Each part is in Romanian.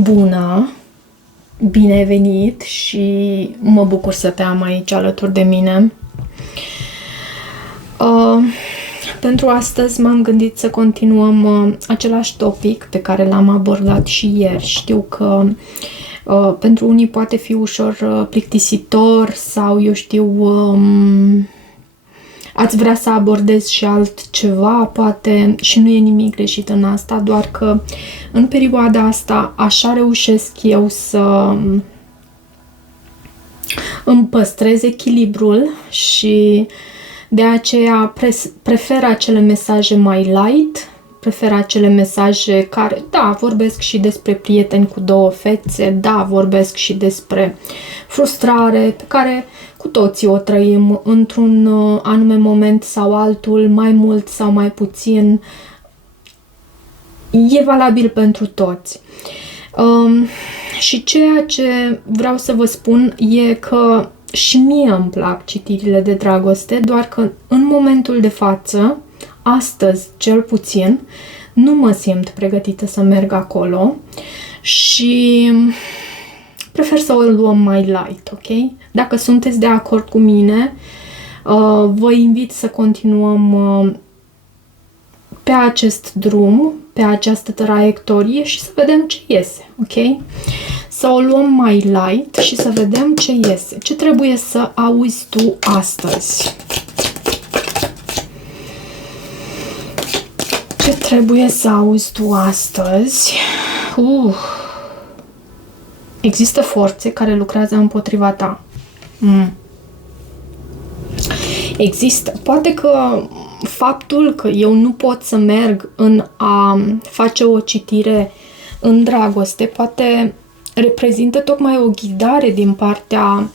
Bună, bine ai venit și mă bucur să te am aici alături de mine. Pentru astăzi m-am gândit să continuăm același topic pe care l-am abordat și ieri. Știu că pentru unii poate fi ușor plictisitor sau eu știu, ați vrea să abordez și altceva, poate, și nu e nimic greșit în asta, doar că în perioada asta așa reușesc eu să îmi păstrez echilibrul și de aceea prefer acele mesaje mai light, prefer acele mesaje care, da, vorbesc și despre prieteni cu două fețe, da, vorbesc și despre frustrare pe care cu toții o trăim într-un anume moment sau altul, mai mult sau mai puțin. E valabil pentru toți. Și ceea ce vreau să vă spun e că și mie îmi plac citirile de dragoste, doar că în momentul de față, astăzi cel puțin, nu mă simt pregătită să merg acolo și prefer să o luăm mai light, ok? Dacă sunteți de acord cu mine, vă invit să continuăm pe acest drum, pe această traiectorie și să vedem ce iese, ok? Să o luăm mai light și să vedem ce iese. Ce trebuie să auzi tu astăzi? Ce trebuie să auzi tu astăzi? Există forțe care lucrează împotriva ta. Există. Poate că faptul că eu nu pot să merg în a face o citire în dragoste, poate reprezintă tocmai o ghidare din partea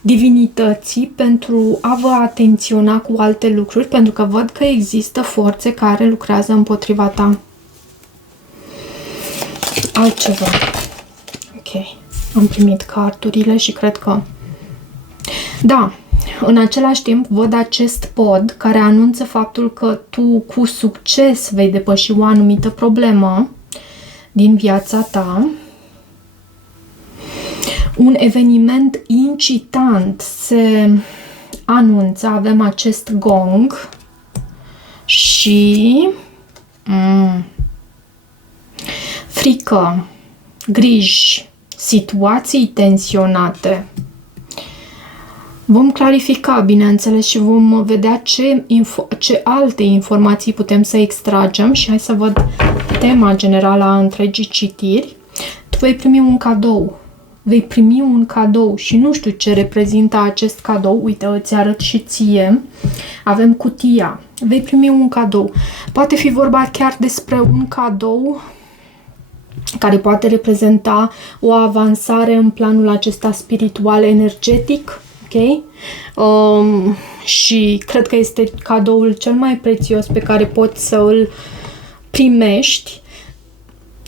divinității pentru a vă atenționa cu alte lucruri, pentru că văd că există forțe care lucrează împotriva ta. Altceva. Ok. Am primit carturile și cred că... Da, în același timp văd acest pod care anunță faptul că tu cu succes vei depăși o anumită problemă din viața ta. Un eveniment incitant se anunță, avem acest gong și frică, griji, situații tensionate. Vom clarifica, bineînțeles, și vom vedea ce alte informații putem să extragem și hai să văd tema generală a întregii citiri. Tu vei primi un cadou. Vei primi un cadou și nu știu ce reprezintă acest cadou. Uite, îți arăt și ție. Avem cutia. Vei primi un cadou. Poate fi vorba chiar despre un cadou care poate reprezenta o avansare în planul acesta spiritual, energetic. Ok? Și cred că este cadoul cel mai prețios pe care poți să îl primești.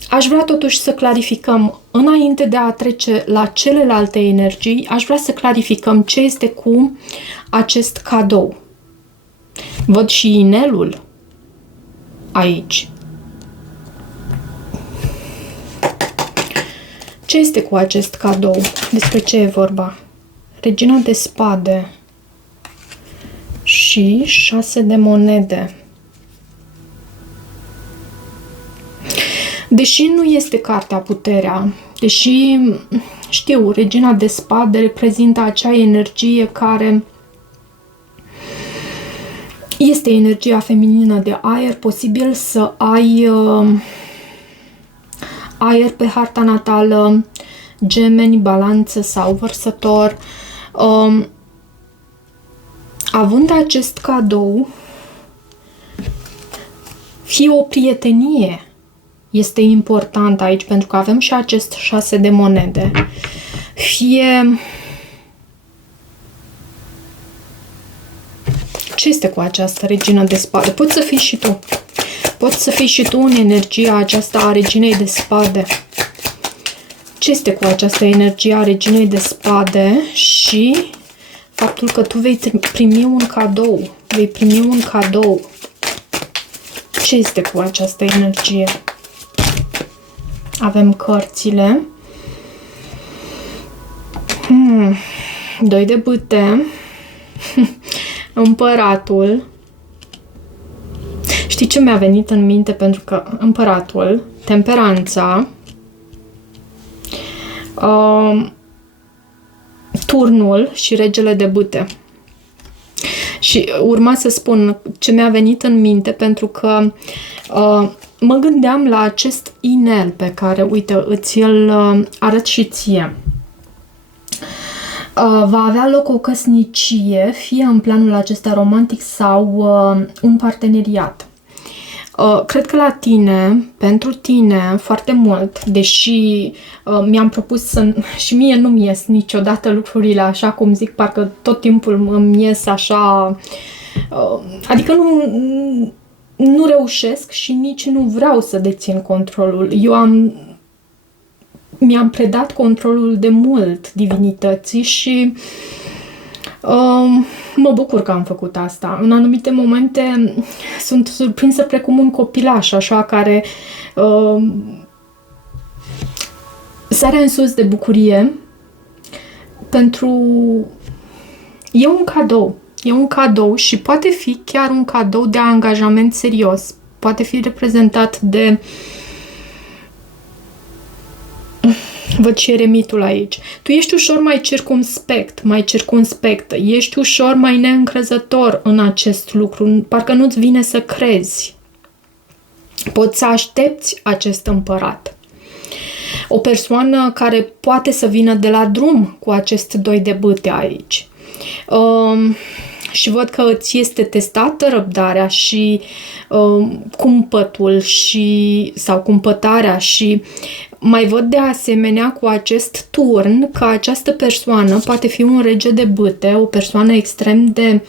Aș vrea totuși să clarificăm, înainte de a trece la celelalte energii, aș vrea să clarificăm ce este cu acest cadou. Văd și inelul aici. Ce este cu acest cadou? Despre ce e vorba? Regina de spade și 6 de monede. Deși nu este cartea puterea, deși știu, Regina de spade reprezintă acea energie care este energia feminină de aer, posibil să ai aer pe harta natală, Gemeni, Balanță sau Vărsător. Având acest cadou, fie o prietenie este important aici, pentru că avem și acest 6 de monede, fie... Ce este cu această regină de spade? Poți să fii și tu. Poți să fii și tu în energia aceasta a reginei de spade. Ce este cu această energie a reginei de spade și faptul că tu vei primi un cadou. Vei primi un cadou. Ce este cu această energie? Avem cărțile. 2 de bâte. Împăratul. Știi ce mi-a venit în minte? Pentru că împăratul, temperanța, turnul și regele de bâte. Și urma să spun ce mi-a venit în minte pentru că mă gândeam la acest inel pe care, uite, îți-l arăt și ție. Va avea loc o căsnicie, fie în planul acesta romantic sau un parteneriat. Cred că la tine, pentru tine, foarte mult, deși mi-am propus să... și mie nu-mi ies niciodată lucrurile așa cum zic, parcă tot timpul îmi ies așa... adică nu reușesc și nici nu vreau să dețin controlul. Mi-am predat controlul de mult divinității și mă bucur că am făcut asta. În anumite momente sunt surprinsă precum un copilaș, așa, care sare în sus de bucurie pentru... E un cadou. E un cadou și poate fi chiar un cadou de angajament serios. Poate fi reprezentat de... Văd și eremitul aici. Tu ești ușor mai circumspect, ești ușor mai neîncrezător în acest lucru, parcă nu-ți vine să crezi. Poți să aștepți acest împărat. O persoană care poate să vină de la drum cu acest 2 de bâte aici. Și văd că îți este testată răbdarea și cumpătul sau cumpătarea și mai văd de asemenea cu acest turn că această persoană poate fi un rege de bâte, o persoană extrem de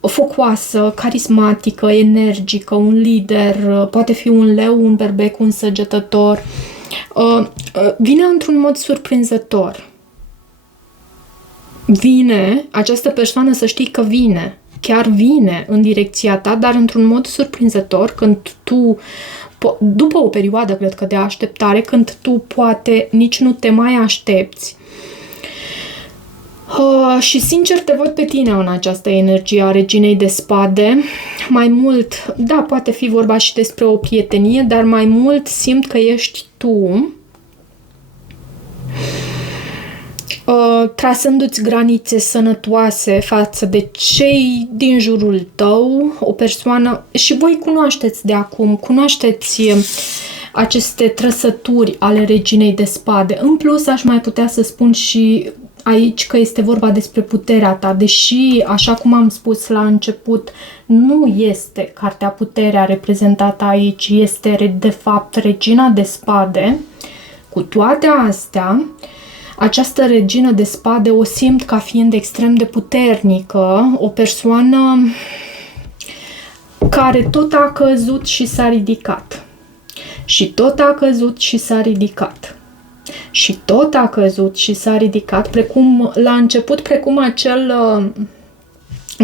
focoasă, carismatică, energică, un lider, poate fi un leu, un berbec, un săgetător. Vine într-un mod surprinzător. Vine, această persoană să știi că vine, chiar vine în direcția ta, dar într-un mod surprinzător, când tu, după o perioadă, cred că de așteptare, când tu poate nici nu te mai aștepți. Și sincer te văd pe tine în această energie a reginei de spade. Mai mult, da, poate fi vorba și despre o prietenie, dar mai mult simt că ești tu trasându-ți granițe sănătoase față de cei din jurul tău, o persoană, și voi cunoașteți de acum, cunoașteți aceste trăsături ale reginei de spade. În plus, aș mai putea să spun și aici că este vorba despre puterea ta, deși, așa cum am spus la început, nu este cartea Puterea reprezentată aici, este de fapt regina de spade. Cu toate astea, această regină de spade o simt ca fiind extrem de puternică, o persoană care tot a căzut și s-a ridicat. Și tot a căzut și s-a ridicat. Și tot a căzut și s-a ridicat, precum la început, precum acel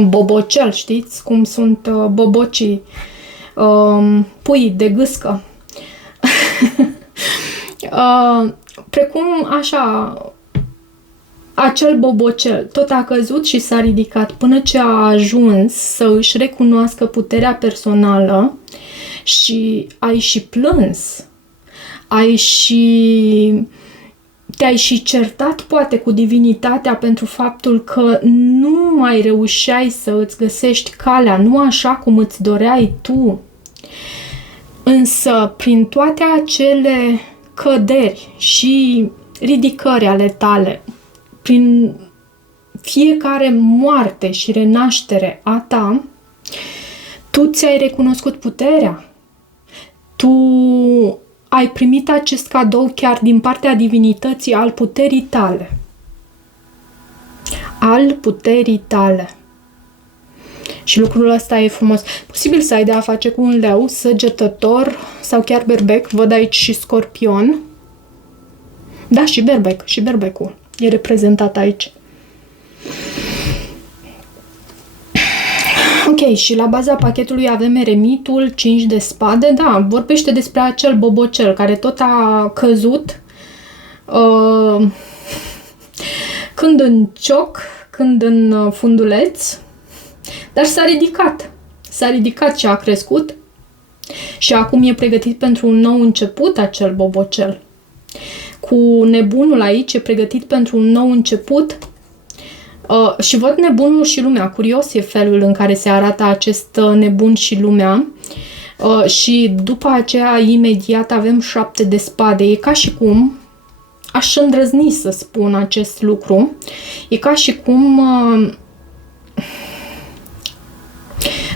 bobocel, știți? Cum sunt bobocii, pui de gâscă. Precum așa, acel bobocel tot a căzut și s-a ridicat până ce a ajuns să își recunoască puterea personală și ai și plâns, te-ai și certat poate cu divinitatea pentru faptul că nu mai reușeai să îți găsești calea, nu așa cum îți doreai tu. Însă, prin toate acele căderi și ridicări ale tale, prin fiecare moarte și renaștere a ta, tu ți-ai recunoscut puterea. Tu ai primit acest cadou chiar din partea divinității al puterii tale. Al puterii tale. Și lucrul ăsta e frumos. Posibil să ai de a face cu un leu, săgetător sau chiar berbec. Văd aici și scorpion. Da, și berbec. Și berbecul e reprezentat aici. Ok. Ok, și la baza pachetului avem eremitul, 5 de spade, da, vorbește despre acel bobocel care tot a căzut, când în cioc, când în funduleț, dar s-a ridicat. S-a ridicat și a crescut și acum e pregătit pentru un nou început acel bobocel. Cu nebunul aici e pregătit pentru un nou început și văd nebunul și lumea. Curios e felul în care se arată acest nebun și lumea. Și după aceea, imediat, avem 7 de spade. E ca și cum, aș îndrăzni să spun acest lucru, e ca și cum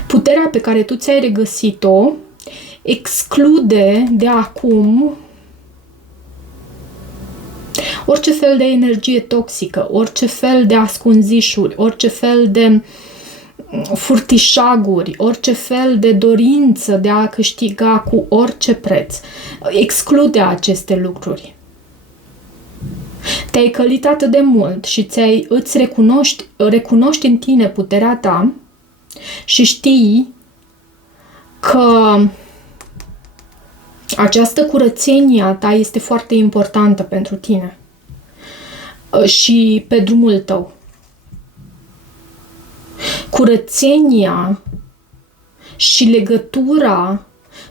puterea pe care tu ți-ai regăsit-o exclude de acum orice fel de energie toxică, orice fel de ascunzișuri, orice fel de furtișaguri, orice fel de dorință de a câștiga cu orice preț. Exclude aceste lucruri. Te-ai călit atât de mult și îți recunoști în tine puterea ta și știi că această curățenie a ta este foarte importantă pentru tine și pe drumul tău. Curățenia și legătura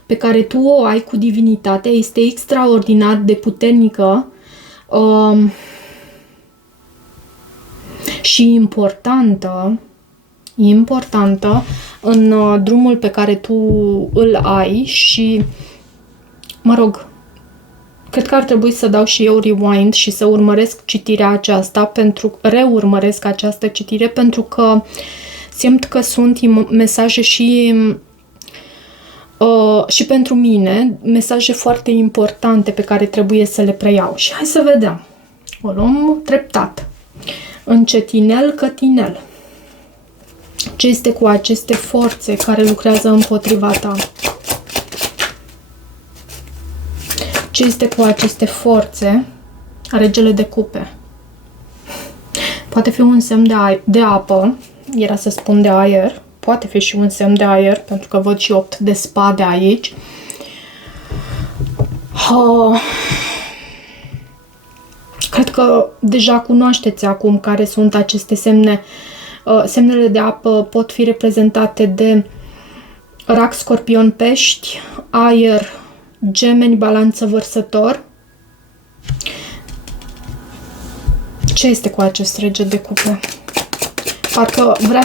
pe care tu o ai cu divinitatea este extraordinar de puternică și importantă în drumul pe care tu îl ai și, mă rog, cred că ar trebui să dau și eu rewind și să urmăresc citirea aceasta, reurmăresc această citire, pentru că simt că sunt mesaje și pentru mine, mesaje foarte importante pe care trebuie să le preiau. Și hai să vedem. O luăm treptat. Încetinel, cătinel. Ce este cu aceste forțe care lucrează împotriva ta? Ce este cu aceste forțe? Regele de cupe. Poate fi un semn de apă. Era să spun de aer. Poate fi și un semn de aer, pentru că văd și 8 de spade aici. Cred că deja cunoașteți acum care sunt aceste semne. Semnele de apă pot fi reprezentate de rac, scorpion, pești, aer, gemeni, balanță, vărsător. Ce este cu acest rege de cupe? Parcă vrea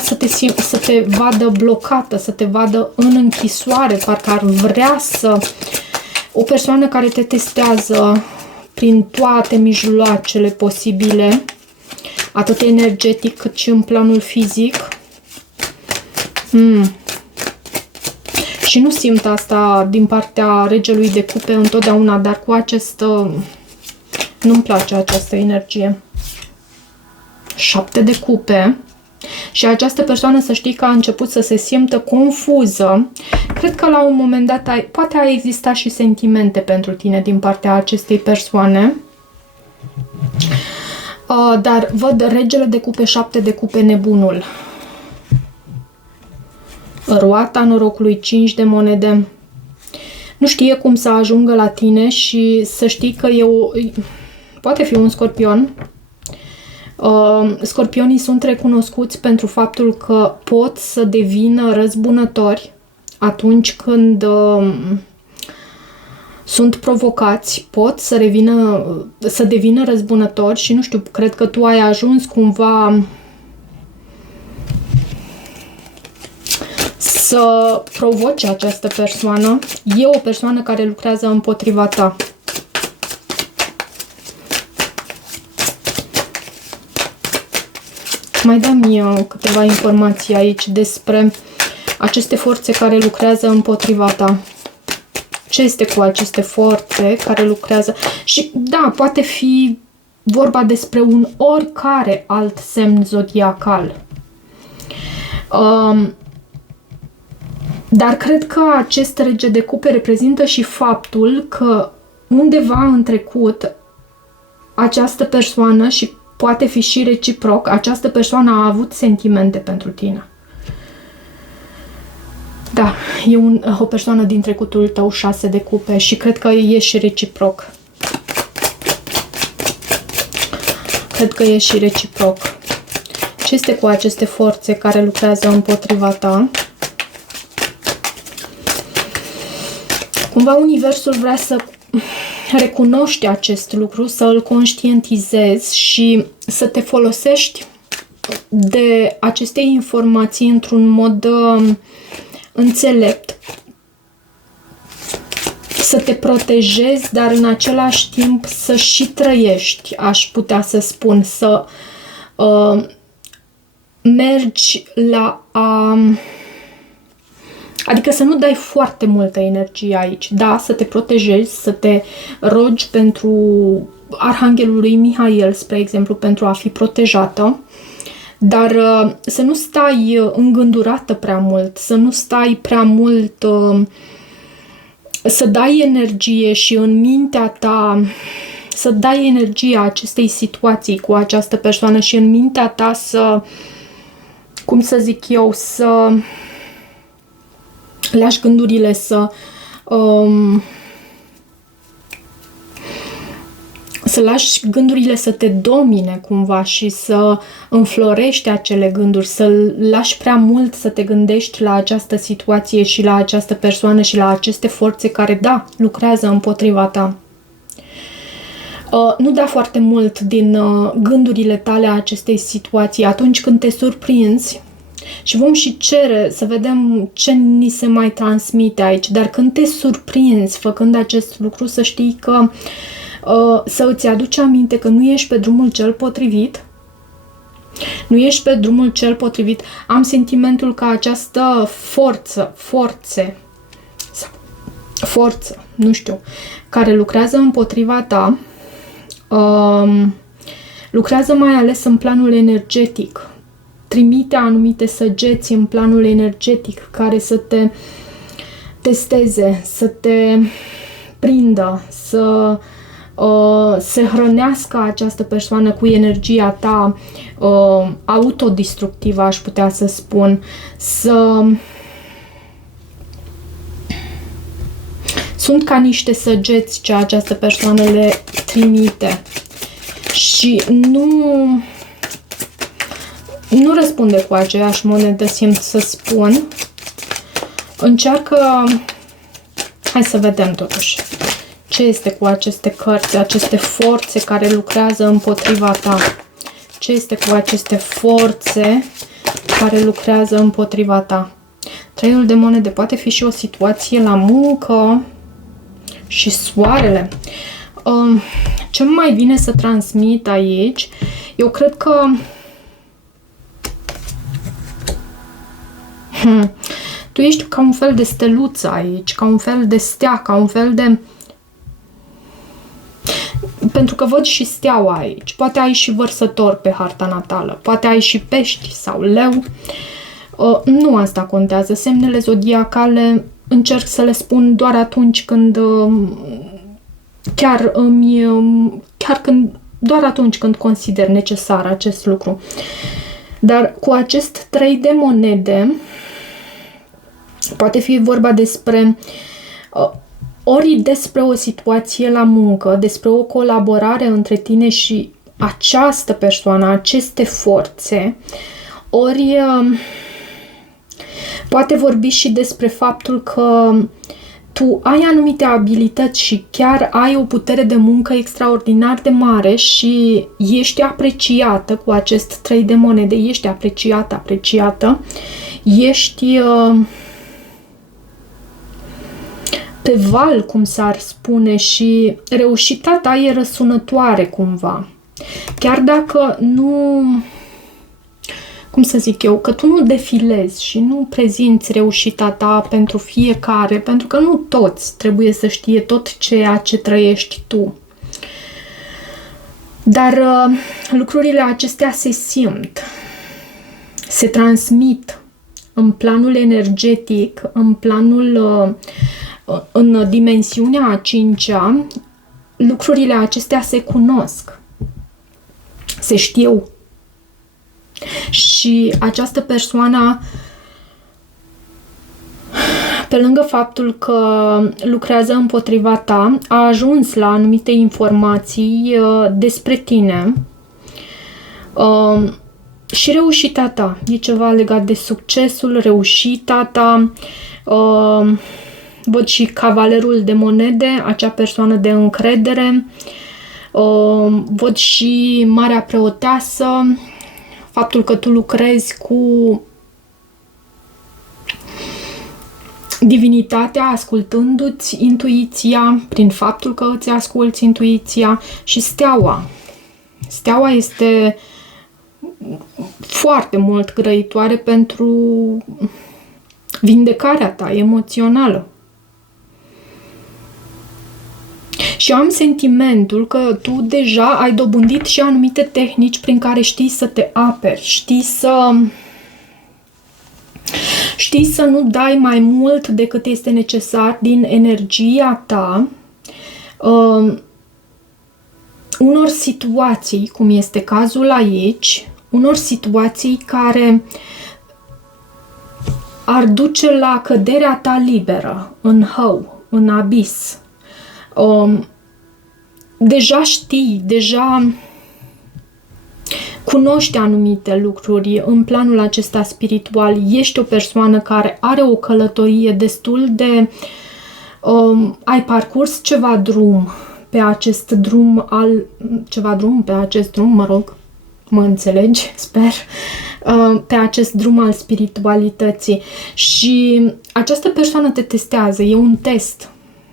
să te vadă blocată, să te vadă în închisoare, parcă ar vrea să... O persoană care te testează prin toate mijloacele posibile, atât energetic cât și în planul fizic. Și nu simt asta din partea regelui de cupe întotdeauna, dar cu nu-mi place această energie. 7 de cupe. Și această persoană, să știi că a început să se simtă confuză. Cred că la un moment dat poate a existat și sentimente pentru tine din partea acestei persoane. Dar văd regele de cupe, 7 de cupe, nebunul. Roata norocului, 5 de monede. Nu știe cum să ajungă la tine și să știi că poate fi un scorpion. Scorpionii sunt recunoscuți pentru faptul că pot să devină răzbunători atunci când sunt provocați, pot să devină răzbunători și nu știu, cred că tu ai ajuns cumva să provoci această persoană. E o persoană care lucrează împotriva ta. Mai dă-mi câteva informații aici despre aceste forțe care lucrează împotriva ta. Ce este cu aceste forțe care lucrează? Și da, poate fi vorba despre un oricare alt semn zodiacal. Dar cred că acest rege de cupe reprezintă și faptul că undeva în trecut această persoană, și poate fi și reciproc, această persoană a avut sentimente pentru tine. Da, e o persoană din trecutul tău, 6 de cupe, și cred că e și reciproc. Cred că e și reciproc. Ce este cu aceste forțe care lucrează împotriva ta? Cumva universul vrea să recunoști acest lucru, să îl conștientizezi și să te folosești de aceste informații într-un mod înțelept, să te protejezi, dar în același timp să și trăiești, aș putea să spun, să mergi la a... Adică să nu dai foarte multă energie aici, da, să te protejezi, să te rogi pentru Arhanghelul lui Mihail, spre exemplu, pentru a fi protejată, dar să nu stai îngândurată prea mult, să nu stai prea mult, să dai energie și în mintea ta, să dai energia acestei situații cu această persoană și în mintea ta să, cum să zic eu, să lași gândurile să lași gândurile să te domine cumva și să înflorești acele gânduri, să lași prea mult să te gândești la această situație și la această persoană și la aceste forțe care, da, lucrează împotriva ta. Nu da foarte mult din gândurile tale a acestei situații atunci când te surprinzi. Și vom și cere să vedem ce ni se mai transmite aici. Dar când te surprinzi făcând acest lucru, să știi că să îți aduci aminte că nu ești pe drumul cel potrivit. Nu ești pe drumul cel potrivit. Am sentimentul că această forță, nu știu, care lucrează împotriva ta, lucrează mai ales în planul energetic. Trimite anumite săgeți în planul energetic care să te testeze, să te prindă, să se hrănească această persoană cu energia ta autodistructivă, aș putea să spun, sunt ca niște săgeți ce această persoană le trimite și nu răspunde cu aceeași monedă, simt să spun. Încearcă... Hai să vedem totuși ce este cu aceste cărți, aceste forțe care lucrează împotriva ta. Ce este cu aceste forțe care lucrează împotriva ta. Treiul de monede poate fi și o situație la muncă și soarele. Ce mai bine să transmit aici? Eu cred că tu ești ca un fel de steluță aici, ca un fel de stea, ca un fel de... Pentru că văd și steaua aici. Poate ai și vărsător pe harta natală, poate ai și pești sau leu. Nu asta contează. Semnele zodiacale încerc să le spun doar atunci când doar atunci când consider necesar acest lucru. Dar cu acest 3 de monede poate fi vorba despre ori despre o situație la muncă, despre o colaborare între tine și această persoană, aceste forțe, ori poate vorbi și despre faptul că tu ai anumite abilități și chiar ai o putere de muncă extraordinar de mare și ești apreciată cu acest 3 de monede, ești apreciată, ești pe val, cum s-ar spune, și reușita ta e răsunătoare cumva. Chiar dacă nu... Cum să zic eu, că tu nu defilezi și nu prezinți reușita ta pentru fiecare, pentru că nu toți trebuie să știe tot ceea ce trăiești tu. Dar lucrurile acestea se simt, se transmit în planul energetic, în dimensiunea a 5-a, lucrurile acestea se cunosc, se știu. Și această persoană pe lângă faptul că lucrează împotriva ta, a ajuns la anumite informații despre tine și reușita ta. E ceva legat de succesul, reușita ta. Văd și cavalerul de monede, acea persoană de încredere. Văd și marea preoteasă, faptul că tu lucrezi cu divinitatea, ascultându-ți intuiția, prin faptul că îți asculți intuiția, și steaua. Steaua este foarte mult grăitoare pentru vindecarea ta emoțională. Și am sentimentul că tu deja ai dobândit și anumite tehnici prin care știi să te aperi, știi să nu dai mai mult decât este necesar din energia ta unor situații, cum este cazul aici, unor situații care ar duce la căderea ta liberă, în hău, în abis. Deja știi, deja cunoști anumite lucruri în planul acesta spiritual. Ești o persoană care are o călătorie destul de... ai parcurs ceva drum pe acest drum mă rog, mă înțelegi, sper, pe acest drum al spiritualității. Și această persoană te testează, e un test.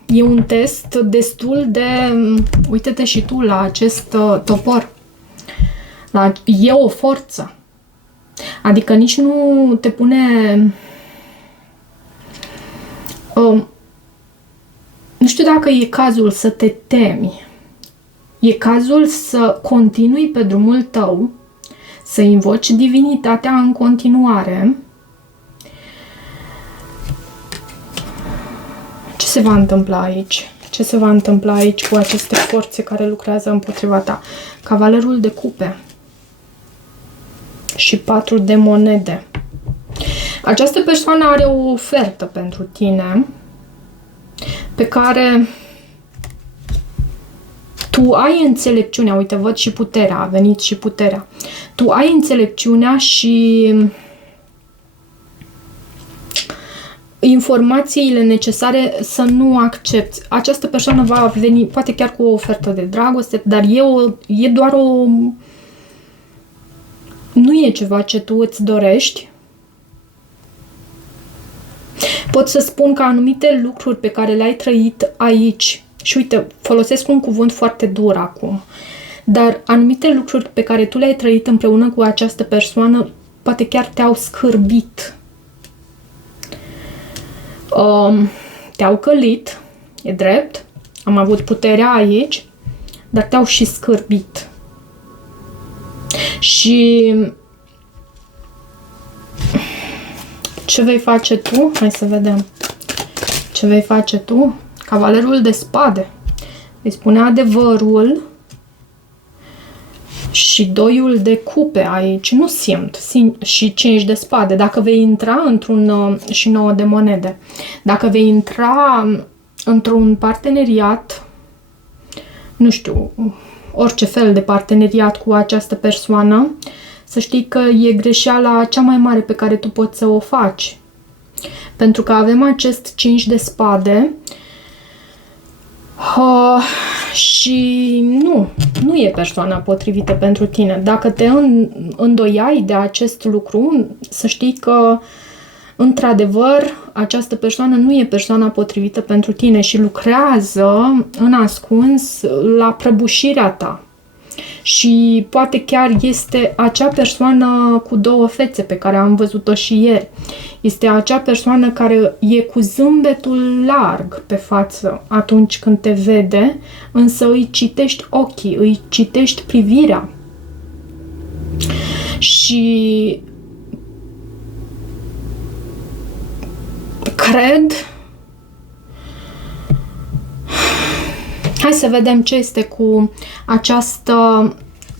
E un test destul de... Uite-te și tu la acest topor. E o forță. Adică nici nu te pune... nu știu dacă e cazul să te temi. E cazul să continui pe drumul tău, să invoci divinitatea în continuare. Ce se va întâmpla aici? Ce se va întâmpla aici cu aceste forțe care lucrează împotriva ta? Cavalerul de cupe și 4 de monede. Această persoană are o ofertă pentru tine pe care tu ai înțelepciunea. Uite, văd și puterea, a venit și puterea. Tu ai înțelepciunea și informațiile necesare să nu accepti. Această persoană va veni, poate chiar cu o ofertă de dragoste, dar e doar o... Nu e ceva ce tu îți dorești. Pot să spun că anumite lucruri pe care le-ai trăit aici, și uite, folosesc un cuvânt foarte dur acum, dar anumite lucruri pe care tu le-ai trăit împreună cu această persoană poate chiar te-au scârbit. Te-au călit, e drept, am avut puterea aici, dar te-au și scârbit. Și ce vei face tu? Hai să vedem. Ce vei face tu? Cavalerul de spade. Îi spune adevărul și 2 de cupe aici. Nu simt. Și 5 de spade. Dacă vei intra într-un... și 9 de monede. Dacă vei intra într-un parteneriat, nu știu, orice fel de parteneriat cu această persoană, să știi că e greșeala cea mai mare pe care tu poți să o faci. Pentru că avem acest 5 de spade și nu e persoana potrivită pentru tine. Dacă te îndoiai de acest lucru, să știi că într-adevăr această persoană nu e persoana potrivită pentru tine și lucrează în ascuns la prăbușirea ta. Și poate chiar este acea persoană cu 2 fețe pe care am văzut-o și ieri. Este acea persoană care e cu zâmbetul larg pe față atunci când te vede, însă îi citești ochii, îi citești privirea. Și cred... Hai să vedem ce este cu această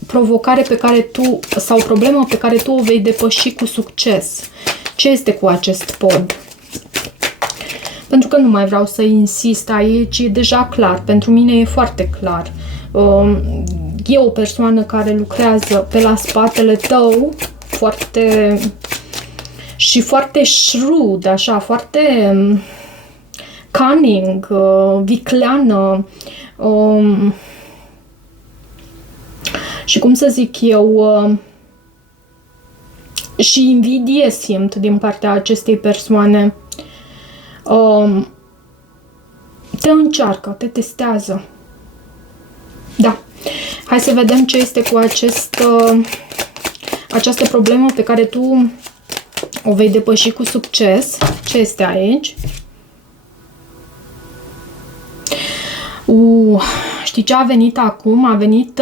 provocare pe care tu, sau problemă pe care tu o vei depăși cu succes. Ce este cu acest pod? pentru că nu mai vreau să insist aici, e deja clar, pentru mine e foarte clar. E o persoană care lucrează pe la spatele tău foarte și foarte shrewd, așa, foarte cunning, vicleană, și cum să zic eu, și invidie simt din partea acestei persoane. Te încearcă, te testează. Da. Hai să vedem ce este cu această problemă pe care tu o vei depăși cu succes. Ce este aici? Știi ce a venit acum? A venit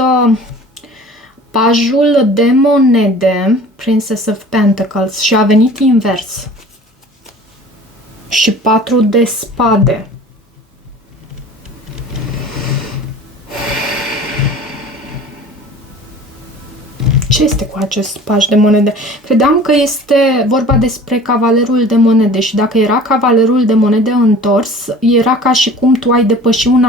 pajul de monede, Princess of Pentacles, și a venit invers. Și 4 de spade. Ce este cu acest paj de monede? Credeam că este vorba despre cavalerul de monede și dacă era cavalerul de monede întors, era ca și cum tu ai depăși un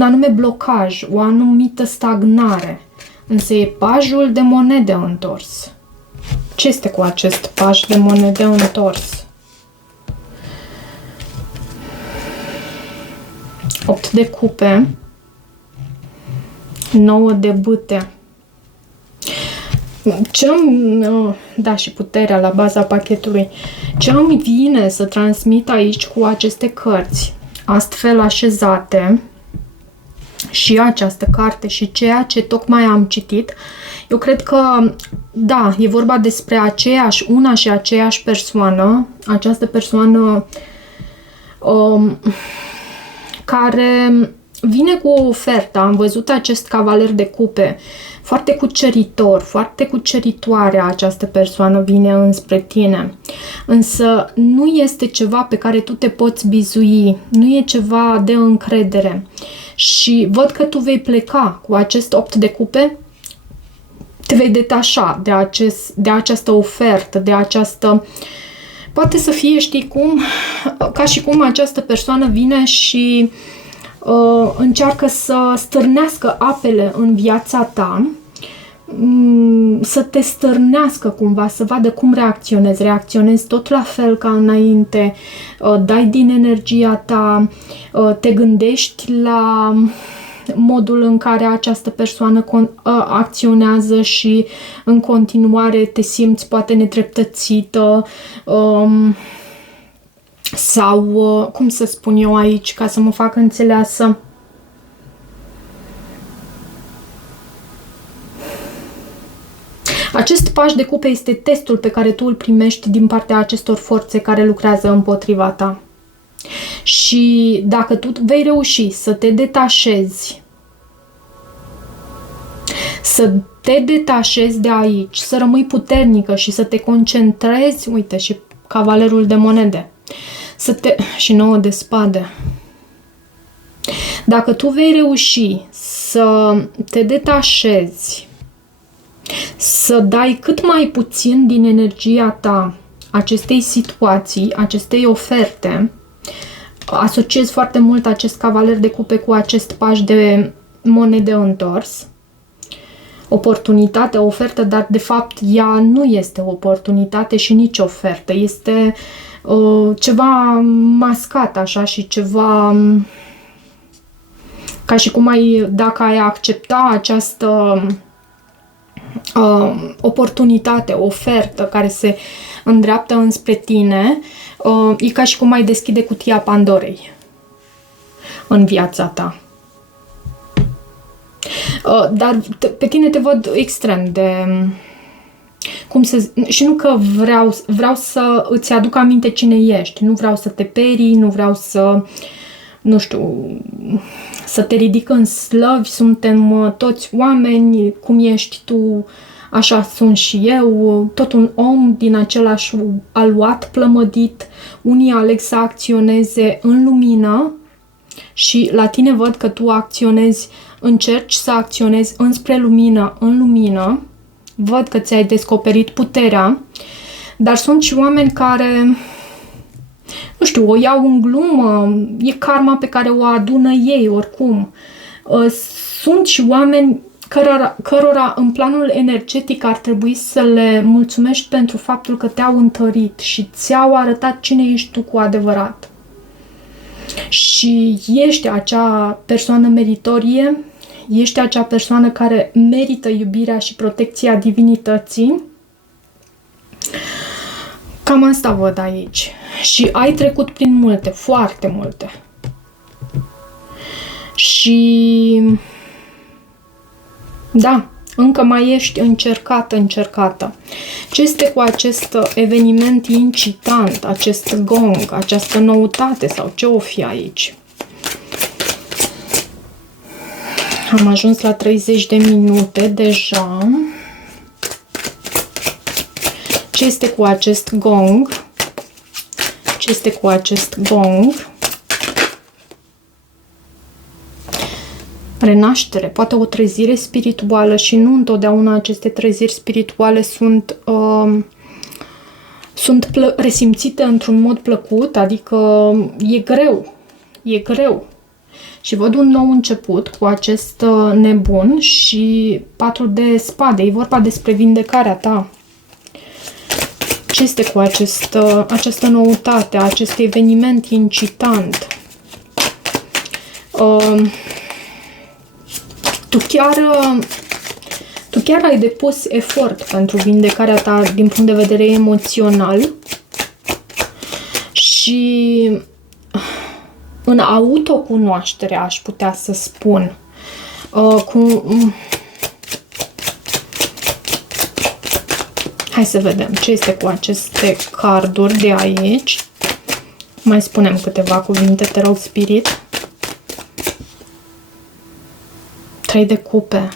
anume blocaj, o anumită stagnare. Însă e pajul de monede întors. Ce este cu acest paj de monede întors? 8 de cupe, 9 de bâte. Da, și puterea la baza pachetului. Ce îmi vine să transmit aici cu aceste cărți, astfel așezate, și această carte și ceea ce tocmai am citit, eu cred că, da, e vorba despre una și aceeași persoană, această persoană care vine cu o ofertă. Am văzut acest cavaler de cupe, foarte cuceritor, foarte cuceritoare această persoană vine înspre tine. Însă nu este ceva pe care tu te poți bizui, nu e ceva de încredere. Și văd că tu vei pleca cu acest 8 de cupe, te vei detașa de această ofertă, de această... Poate să fie, știi cum, ca și cum această persoană vine și încearcă să stârnească apele în viața ta, să te stârnească cumva, să vadă cum reacționezi. Reacționezi tot la fel ca înainte, dai din energia ta, te gândești la modul în care această persoană acționează și în continuare te simți poate nedreptățită sau, cum să spun eu aici, ca să mă fac înțeleasă, acest paj de cupe este testul pe care tu îl primești din partea acestor forțe care lucrează împotriva ta. Și dacă tu vei reuși să te detașezi, de aici, să rămâi puternică și să te concentrezi, uite, și cavalerul de monede, și 9 de spade. Dacă tu vei reuși să te detașezi, să dai cât mai puțin din energia ta acestei situații, acestei oferte, asociez foarte mult acest cavaler de cupe cu acest paj de monede întors, oportunitate, ofertă, dar de fapt ea nu este o oportunitate și nici ofertă, este ceva mascat așa și ceva ca și cum dacă ai accepta această oportunitate, ofertă care se îndreaptă înspre tine, e ca și cum ai deschide cutia Pandorei în viața ta. Dar pe tine te văd extrem de... și nu că vreau să îți aduc aminte cine ești, nu vreau să te perii, nu vreau să, nu știu, să te ridic în slăvi, suntem toți oameni, cum ești tu, așa sunt și eu, tot un om din același aluat plămădit, unii aleg să acționeze în lumină și la tine văd că tu încerci să acționezi înspre lumină, în lumină, văd că ți-ai descoperit puterea, dar sunt și oameni care nu știu, o iau în glumă, e karma pe care o adună ei oricum. Sunt și oameni cărora în planul energetic ar trebui să le mulțumești pentru faptul că te-au întărit și ți-au arătat cine ești tu cu adevărat. Și ești acea persoană meritorie, ești acea persoană care merită iubirea și protecția divinității. Cam asta văd aici. Și ai trecut prin multe, foarte multe. Și da, încă mai ești încercată. Ce este cu acest eveniment incitant, acest gong, această noutate sau ce o fi aici? Am ajuns la 30 de minute deja. Ce este cu acest gong? Ce este cu acest gong? Renaștere, poate o trezire spirituală și nu întotdeauna aceste treziri spirituale sunt resimțite într-un mod plăcut, adică e greu. Și văd un nou început cu acest nebun și 4 de spade, e vorba despre vindecarea ta. Ce este cu această noutate, acest eveniment incitant? Tu chiar ai depus efort pentru vindecarea ta din punct de vedere emoțional și în autocunoaștere, aș putea să spun. Hai să vedem ce este cu aceste carduri de aici. Mai spunem câteva cuvinte, te rog, spirit. 3 de cupe.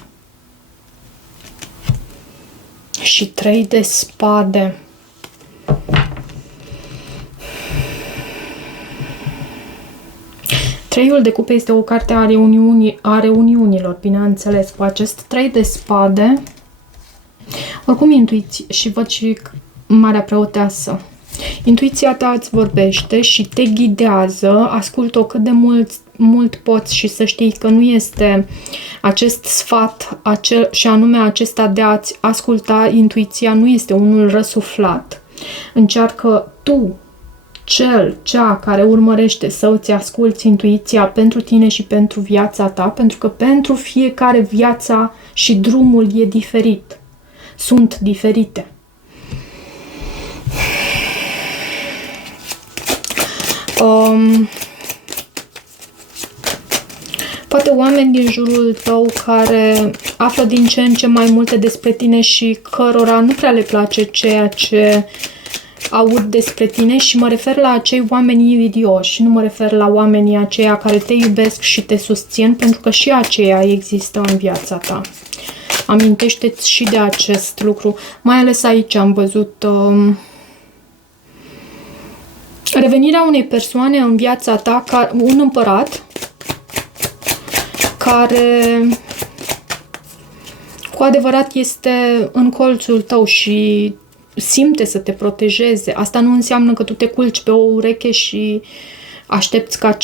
Și 3 de spade. Treiul de cupe este o carte a reuniunilor, bineînțeles. Cu acest 3 de spade, oricum intuiție, și văd și Marea Preoteasă. Intuiția ta îți vorbește și te ghidează, ascultă-o cât de mult poți și să știi că nu este acest sfat, și anume acesta de a-ți asculta intuiția, nu este unul răsuflat. Încearcă tu, cea care urmărește să îți asculți intuiția pentru tine și pentru viața ta, pentru că pentru fiecare viața și drumul e diferit. Sunt diferite. Poate oameni din jurul tău care află din ce în ce mai multe despre tine și cărora nu prea le place ceea ce aud despre tine, și mă refer la acei oameni invidioși, nu mă refer la oamenii aceia care te iubesc și te susțin, pentru că și aceia există în viața ta. Amintește-ți și de acest lucru. Mai ales aici am văzut revenirea unei persoane în viața ta, un împărat care cu adevărat este în colțul tău și simte să te protejeze. Asta nu înseamnă că tu te culci pe o ureche și aștepți ca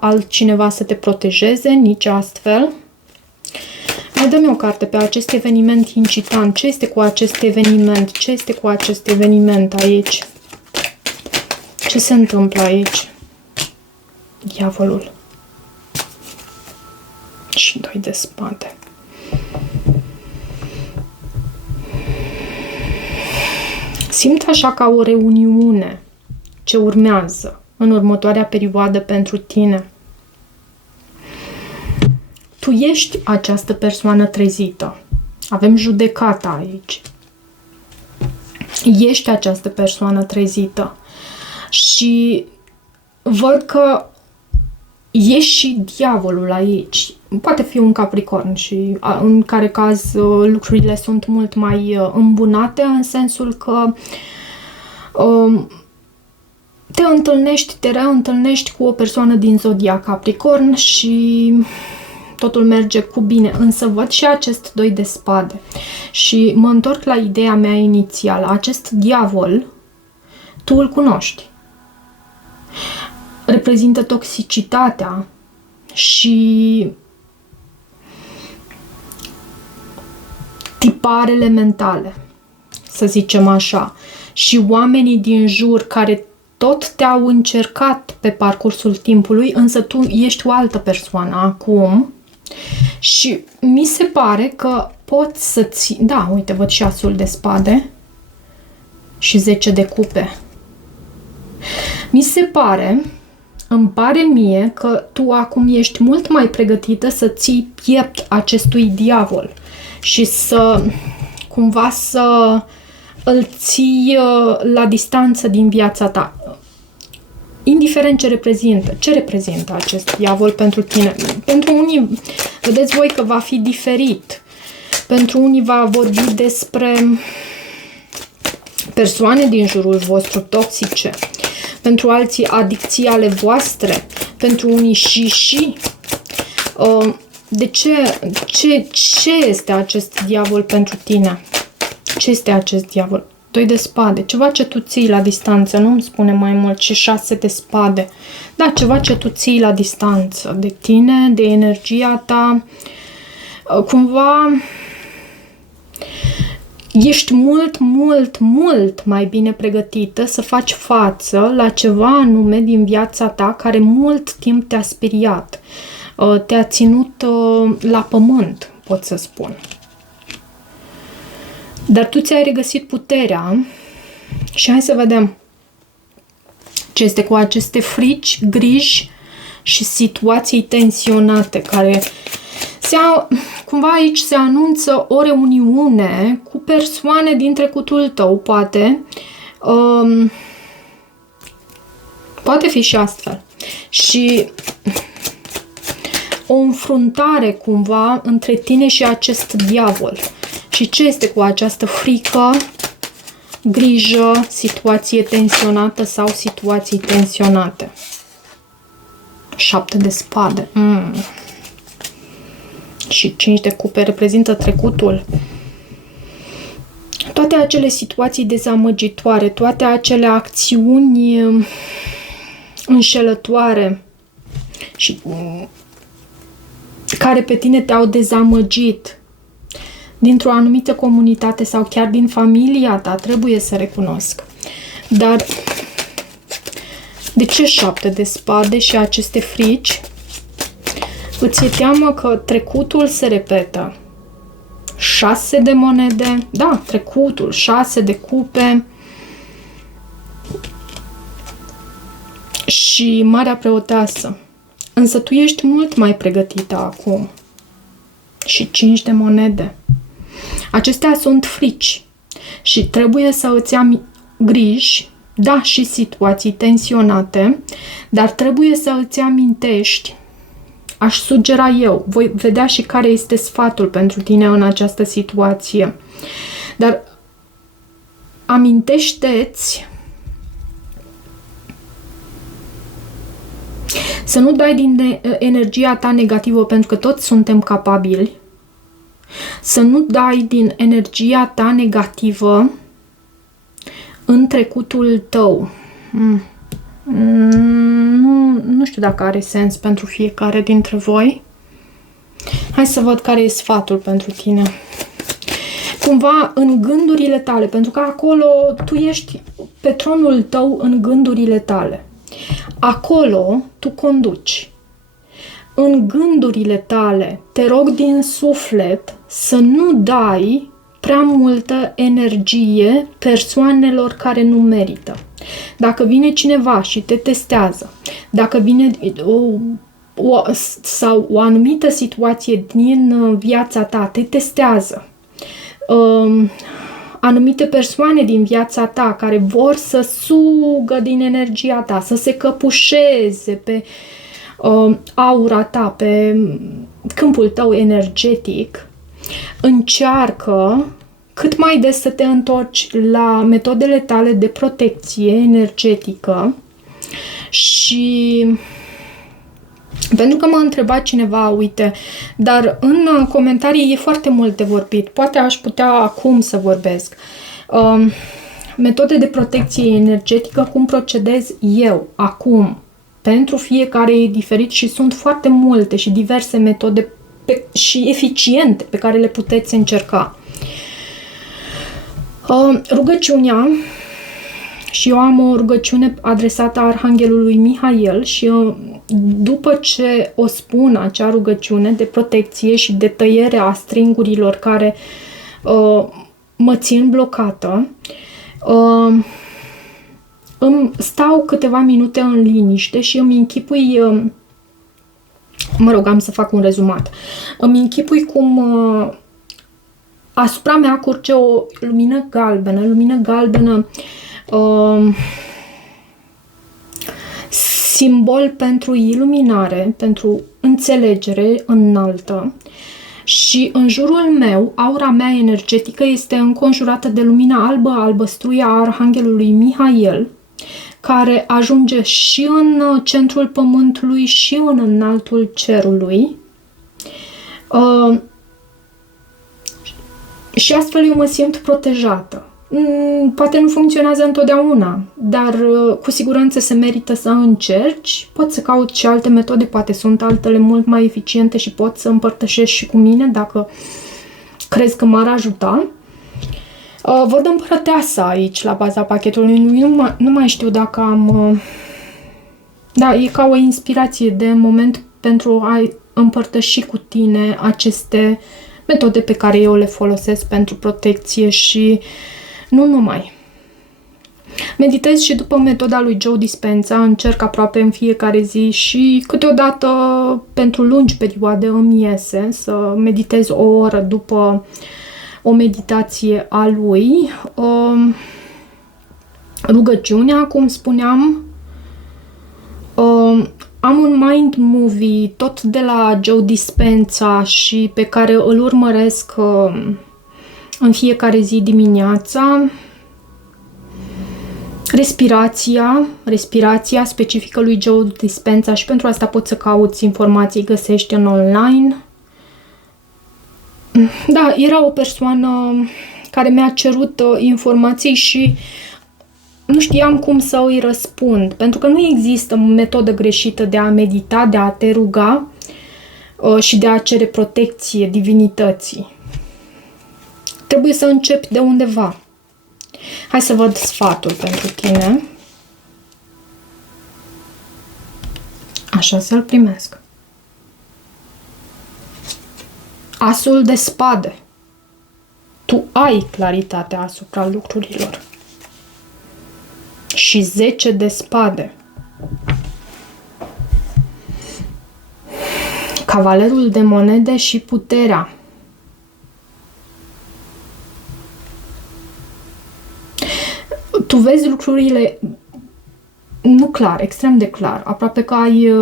altcineva să te protejeze, nici astfel. Mai dă-mi o carte pe acest eveniment incitant. Ce este cu acest eveniment? Ce este cu acest eveniment aici? Ce se întâmplă aici? Diavolul. Și 2 de spade. Simt așa ca o reuniune ce urmează în următoarea perioadă pentru tine. Tu ești această persoană trezită. Avem judecata aici. Ești această persoană trezită. Și văd că e și diavolul aici. Poate fi un Capricorn și în care caz lucrurile sunt mult mai îmbunate, în sensul că te reîntâlnești cu o persoană din zodia Capricorn și totul merge cu bine. Însă văd și acest 2 de spade. Și mă întorc la ideea mea inițială. Acest diavol, tu îl cunoști. reprezintă toxicitatea și tiparele mentale, să zicem așa, și oamenii din jur care tot te-au încercat pe parcursul timpului, însă tu ești o altă persoană acum și mi se pare că poți să ții... Da, uite, văd și asul de spade și 10 de cupe. Mi se pare, îmi pare mie că tu acum ești mult mai pregătită să ții piept acestui diavol și să cumva să îl ții la distanță din viața ta. Indiferent ce reprezintă acest diavol pentru tine. Pentru unii, vedeți voi că va fi diferit. Pentru unii va vorbi despre persoane din jurul vostru toxice. Pentru alții adicții ale voastre. Pentru unii și. De ce este acest diavol pentru tine? Ce este acest diavol? 2 de spade. Ceva ce tu ții la distanță. Nu îmi spune mai mult. Și 6 de spade. Da, ceva ce tu ții la distanță. De tine, de energia ta. Cumva ești mult mai bine pregătită să faci față la ceva anume din viața ta care mult timp te-a speriat. Te-a ținut la pământ, pot să spun. Dar tu ți-ai regăsit puterea și hai să vedem ce este cu aceste frici, griji și situații tensionate care cumva aici se anunță o reuniune cu persoane din trecutul tău, poate. Poate fi și astfel. Și o înfruntare cumva între tine și acest diavol. Și ce este cu această frică, grijă, situație tensionată sau situații tensionate? 7 de spade. Și 5 de cupe reprezintă trecutul. Toate acele situații dezamăgitoare, toate acele acțiuni înșelătoare și care pe tine te-au dezamăgit dintr-o anumită comunitate sau chiar din familia ta, trebuie să recunosc. Dar de ce 7 de spade și aceste frici? Îți e teamă că trecutul se repetă. 6 de monede, da, trecutul, 6 de cupe și Marea Preoteasă. Însă tu ești mult mai pregătită acum. Și 5 de monede. Acestea sunt frici și trebuie să îți ai griji, da, și situații tensionate, dar trebuie să îți amintești, aș sugera eu, voi vedea și care este sfatul pentru tine în această situație, dar amintește-ți să nu dai din energia ta negativă, pentru că toți suntem capabili, să nu dai din energia ta negativă în trecutul tău. Nu știu dacă are sens pentru fiecare dintre voi. Hai să văd care e sfatul pentru tine. Cumva în gândurile tale, pentru că acolo tu ești pe tronul tău în gândurile tale. Acolo tu conduci. În gândurile tale, te rog din suflet să nu dai prea multă energie persoanelor care nu merită. Dacă vine cineva și te testează, dacă vine sau o anumită situație din viața ta te testează, anumite persoane din viața ta care vor să sugă din energia ta, să se căpușeze pe aura ta, pe câmpul tău energetic, încearcă cât mai des să te întorci la metodele tale de protecție energetică. Și pentru că m-a întrebat cineva, uite, dar în comentarii e foarte mult de vorbit, poate aș putea acum să vorbesc. Metode de protecție energetică, cum procedez eu acum Pentru fiecare e diferit și sunt foarte multe și diverse metode și eficiente pe care le puteți încerca. Rugăciunea, și eu am o rugăciune adresată Arhanghelului Mihail și după ce o spun acea rugăciune de protecție și de tăiere a stringurilor care mă țin blocată, îmi stau câteva minute în liniște și îmi închipui, am să fac un rezumat, îmi închipui cum asupra mea curge o lumină galbenă, simbol pentru iluminare, pentru înțelegere înaltă, și în jurul meu, aura mea energetică este înconjurată de lumina albăstruie a Arhanghelului Mihail, care ajunge și în centrul pământului și în înaltul cerului. Și astfel eu mă simt protejată. Poate nu funcționează întotdeauna, dar cu siguranță se merită să încerci. Poți să cauți și alte metode, poate sunt altele mult mai eficiente și poți să împărtășești și cu mine dacă crezi că m-ar ajuta. Văd împărăteasa aici la baza pachetului. Nu mai știu dacă am... Da, e ca o inspirație de moment pentru a împărtăși cu tine aceste metode pe care eu le folosesc pentru protecție și nu numai. Meditez și după metoda lui Joe Dispenza, încerc aproape în fiecare zi și câteodată pentru lungi perioade îmi iese să meditez o oră după o meditație a lui. Rugăciunea, cum spuneam, am un mind movie tot de la Joe Dispenza și pe care îl urmăresc în fiecare zi dimineața. Respirația specifică lui Joe Dispenza și pentru asta poți să cauți informații, găsești în online. Da, era o persoană care mi-a cerut informații și nu știam cum să îi răspund, pentru că nu există metodă greșită de a medita, de a te ruga și de a cere protecție divinității. Trebuie să începi de undeva. Hai să văd sfatul pentru tine. Așa, să-l primesc. Asul de spade. Tu ai claritatea asupra lucrurilor. Și 10 de spade. Cavalerul de monede și puterea. Tu vezi lucrurile nu clar, extrem de clar, aproape că ai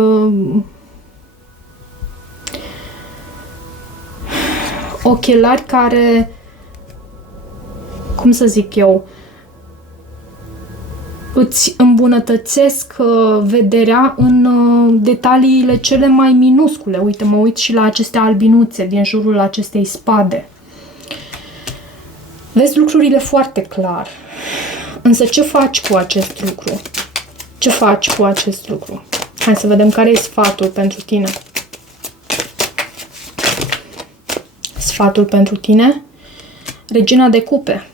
ochelari care, cum să zic eu, îți îmbunătățesc vederea în detaliile cele mai minuscule. Uite, mă uit și la aceste albinuțe din jurul acestei spade. Vezi lucrurile foarte clar. Însă ce faci cu acest lucru? Ce faci cu acest lucru? Hai să vedem care e sfatul pentru tine. Sfatul pentru tine? Regina de cupe.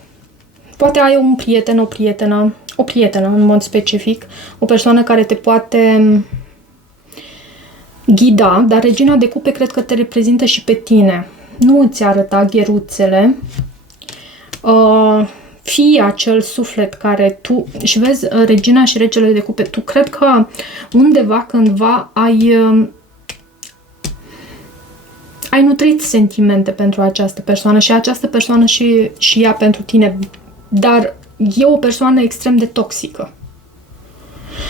Poate ai un prieten, o prietenă în mod specific, o persoană care te poate ghida, dar regina de cupe cred că te reprezintă și pe tine. Nu îți arăta gheruțele, fii acel suflet care tu, și vezi, regina și regele de cupe, tu cred că undeva, cândva ai nutrit sentimente pentru această persoană și această persoană și ea pentru tine, dar e o persoană extrem de toxică.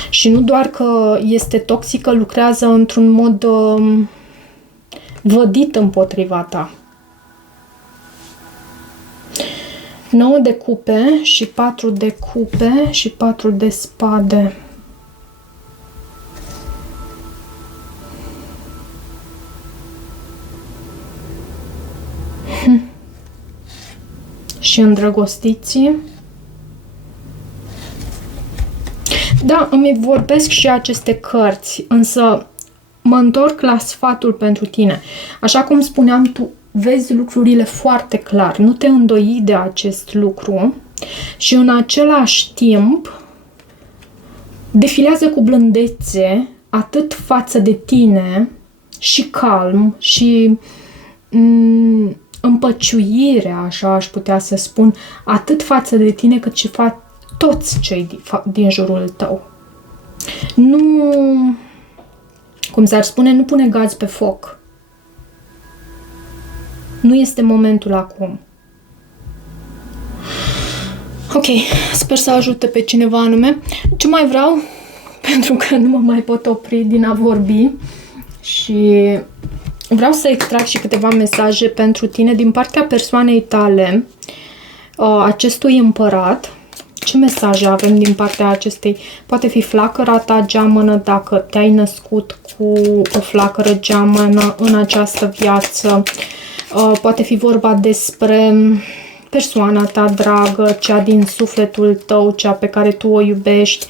Și nu doar că este toxică, lucrează într-un mod vădit împotriva ta. 9 de cupe și 4 de cupe și 4 de spade. Și îndrăgostiții. Da, îmi vorbesc și aceste cărți, însă mă întorc la sfatul pentru tine. Așa cum spuneam, tu vezi lucrurile foarte clar, nu te îndoi de acest lucru și în același timp defilează cu blândețe atât față de tine și calm și împăciuire, așa aș putea să spun, atât față de tine cât și toți cei din jurul tău. Nu, cum s-ar spune, nu pune gaz pe foc. Nu este momentul acum. Ok, sper să ajute pe cineva anume. Ce mai vreau, pentru că nu mă mai pot opri din a vorbi și vreau să extrag și câteva mesaje pentru tine din partea persoanei tale, acestui împărat. Ce mesaje avem din partea acestei? Poate fi flacăra ta geamănă dacă te-ai născut cu o flacără geamănă în această viață. Poate fi vorba despre persoana ta dragă, cea din sufletul tău, cea pe care tu o iubești.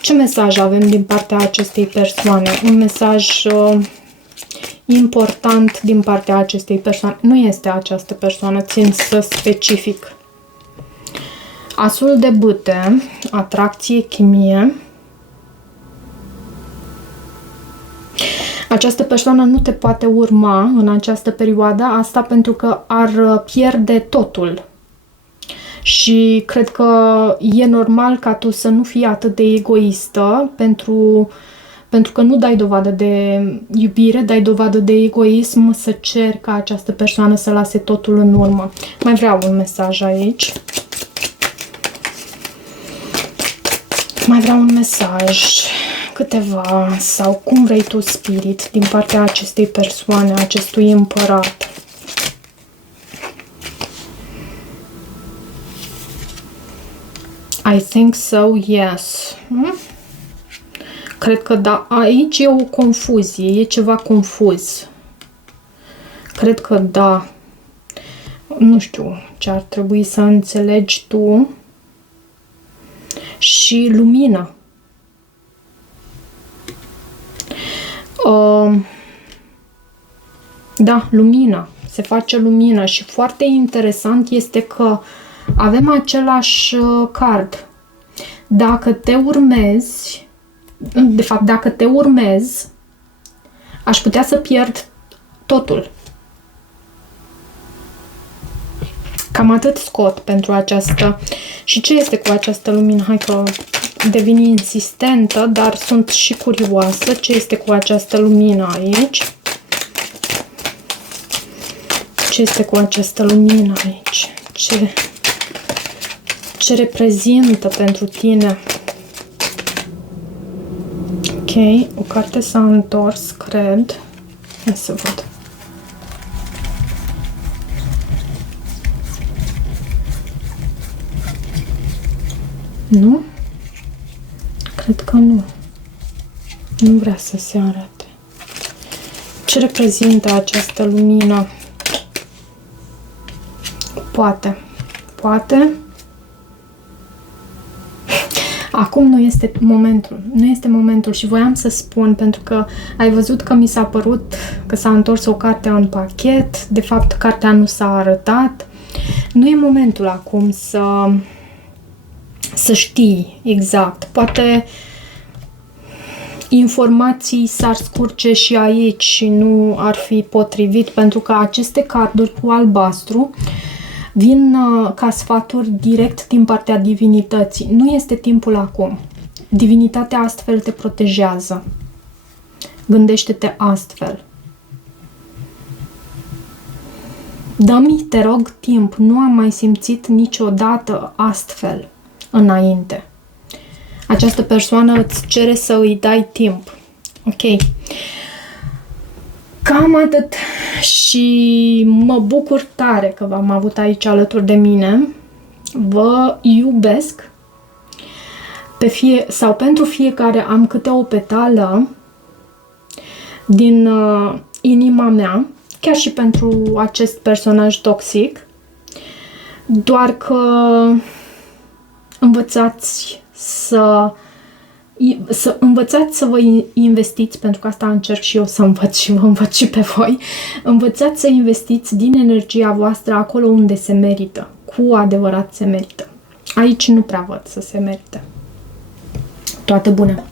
Ce mesaj avem din partea acestei persoane? Un mesaj important din partea acestei persoane. Nu este această persoană, țin să specific. Asul de bâte, atracție, chimie. Această persoană nu te poate urma în această perioadă, asta pentru că ar pierde totul. Și cred că e normal ca tu să nu fii atât de egoistă pentru că nu dai dovadă de iubire, dai dovadă de egoism, să ceri ca această persoană să lase totul în urmă. Mai vreau un mesaj aici. Mai vreau un mesaj, câteva, sau cum vrei tu, spirit, din partea acestei persoane, acestui împărat. I think so, yes. Cred că da, aici e o confuzie, e ceva confuz. Cred că da. Nu știu ce ar trebui să înțelegi tu. Și lumină. Da, lumină. Se face lumină și foarte interesant este că avem același card. Dacă te urmezi, de fapt, dacă te urmezi, aș putea să pierd totul. Cam atât scot pentru aceasta. Și ce este cu această lumină? Hai că devin insistentă, dar sunt și curioasă. Ce este cu această lumină aici? Ce este cu această lumină aici? Ce reprezintă pentru tine? Ok, o carte s-a întors, cred. Hai să văd. Nu? Cred că nu. Nu vrea să se arate. Ce reprezintă această lumină? Poate. Poate. Acum nu este momentul. Nu este momentul și voiam să spun, pentru că ai văzut că mi s-a părut că s-a întors o carte în pachet. De fapt, cartea nu s-a arătat. Nu e momentul acum să știi exact. Poate informații s-ar scurge și aici și nu ar fi potrivit, pentru că aceste carduri cu albastru vin ca sfaturi direct din partea divinității. Nu este timpul acum. Divinitatea astfel te protejează. Gândește-te astfel. Dă-mi, te rog, timp. Nu am mai simțit niciodată astfel înainte. Această persoană îți cere să îi dai timp. Ok. Cam atât. Și mă bucur tare că v-am avut aici alături de mine. Vă iubesc. Sau pentru fiecare am câte o petală din inima mea. Chiar și pentru acest personaj toxic. Doar că învățați să să învățați să vă investiți, pentru că asta încerc și eu să învăț și vă învăț și pe voi, învățați să investiți din energia voastră acolo unde se merită, cu adevărat se merită. Aici nu prea văd să se merită. Toate bune!